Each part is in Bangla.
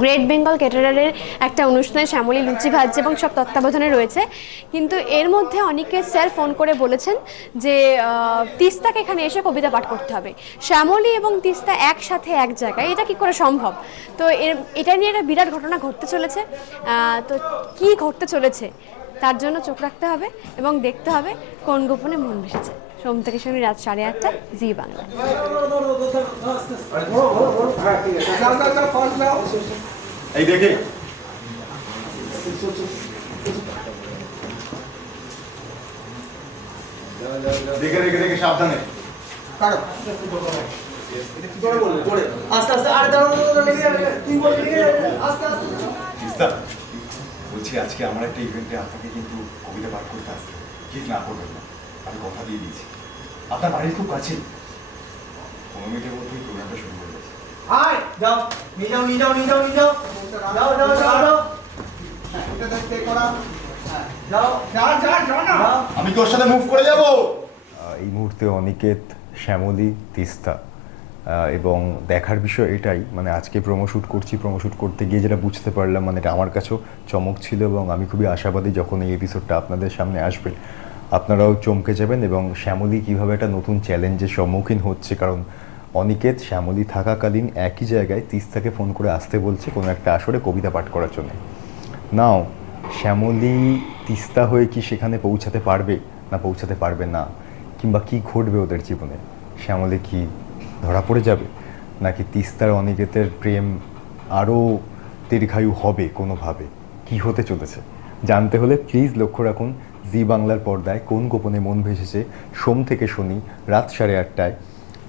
গ্রেট বেঙ্গল ক্যাটারারের একটা অনুষ্ঠানে শ্যামলী, লুচি ভাজছে এবং সব তত্ত্বাবধানে রয়েছে। কিন্তু এর মধ্যে অনেকে স্যার ফোন করে বলেছেন যে তিস্তাকে এখানে এসে কবিতা পাঠ করতে হবে। শ্যামলী এবং তিস্তা একসাথে এক জায়গায়, এটা কি করে সম্ভব? তো এর, এটা নিয়ে একটা বিরাট ঘটনা ঘটতে চলেছে। তো কি ঘটতে চলেছে? তার জন্য চোখ রাখতে হবে এবং দেখতে হবে কোন গোপনে মন ভেসেছে সোম থেকে শনি রাত সাড়ে আটটা জি বাংলা এই দেখে দেখে রেখে দেখে সাবধানে আস্তে আস্তে আরে যাবে, তুই বল, আস্তে আস্তে বলছি আজকে আমার একটা ইভেন্টে আপনাকে কিন্তু কবিতা পাঠ করতে আসতে প্লিজ না করবেন না। আমি কথা দিয়ে দিয়েছি। আপনার বাড়ির খুব কাছে পনেরো মিনিটের মধ্যেই প্রোগ্রামটা শুরু করে গেছে আয় যাও। নিয়ে যাও নিয়ে যাও নিয়ে যাও নিয়ে যাও। যাও যাও যাও যাও। যাও যা যা যা না। আমি তোর সাথে মুভ করে যাব। এই মুহূর্তে অনিকেত শ্যামলী তিস্তা। এবং দেখার বিষয় এটাই মানে আজকে প্রোমো শ্যুট করছি প্রোমো শ্যুট করতে গিয়ে যেটা বুঝতে পারলাম মানে এটা আমার কাছেও চমক ছিল এবং আমি খুবই আশাবাদী যখন এই এপিসোডটা আপনাদের সামনে আসবে। আপনারাও চমকে যাবেন এবং শ্যামলী কীভাবে একটা নতুন চ্যালেঞ্জের সম্মুখীন হচ্ছে, কারণ অনিকেত, শ্যামলী থাকাকালীন একই জায়গায় তিস্তাকে ফোন করে আসতে বলছে কোনো একটা আসরে কবিতা পাঠ করার জন্য। নাও, শ্যামলী তিস্তা হয়ে কি সেখানে পৌঁছাতে পারবে না পৌঁছাতে পারবে না? কিংবা কি ঘটবে ওদের জীবনে? শ্যামলী কি ধরা পড়ে যাবে? নাকি তিস্তার অনিকেতের প্রেম আরও দীর্ঘায়ু হবে কোনোভাবে? কি হতে চলেছে? জানতে হলে প্লিজ লক্ষ্য রাখুন জি বাংলার পর্দায় কোন গোপনে মন ভেসেছে সোম থেকে শনি, রাত সাড়ে আটটায়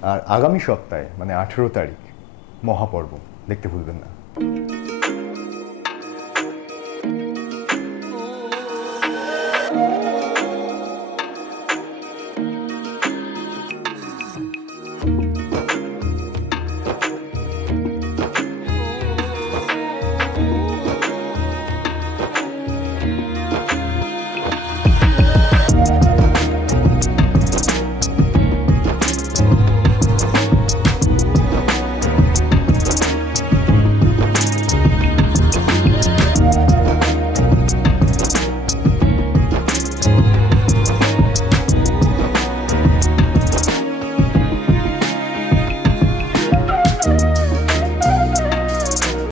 আর আগামী সপ্তাহে মানে আঠেরো তারিখ, মহাপর্ব। দেখতে ভুলবেন না।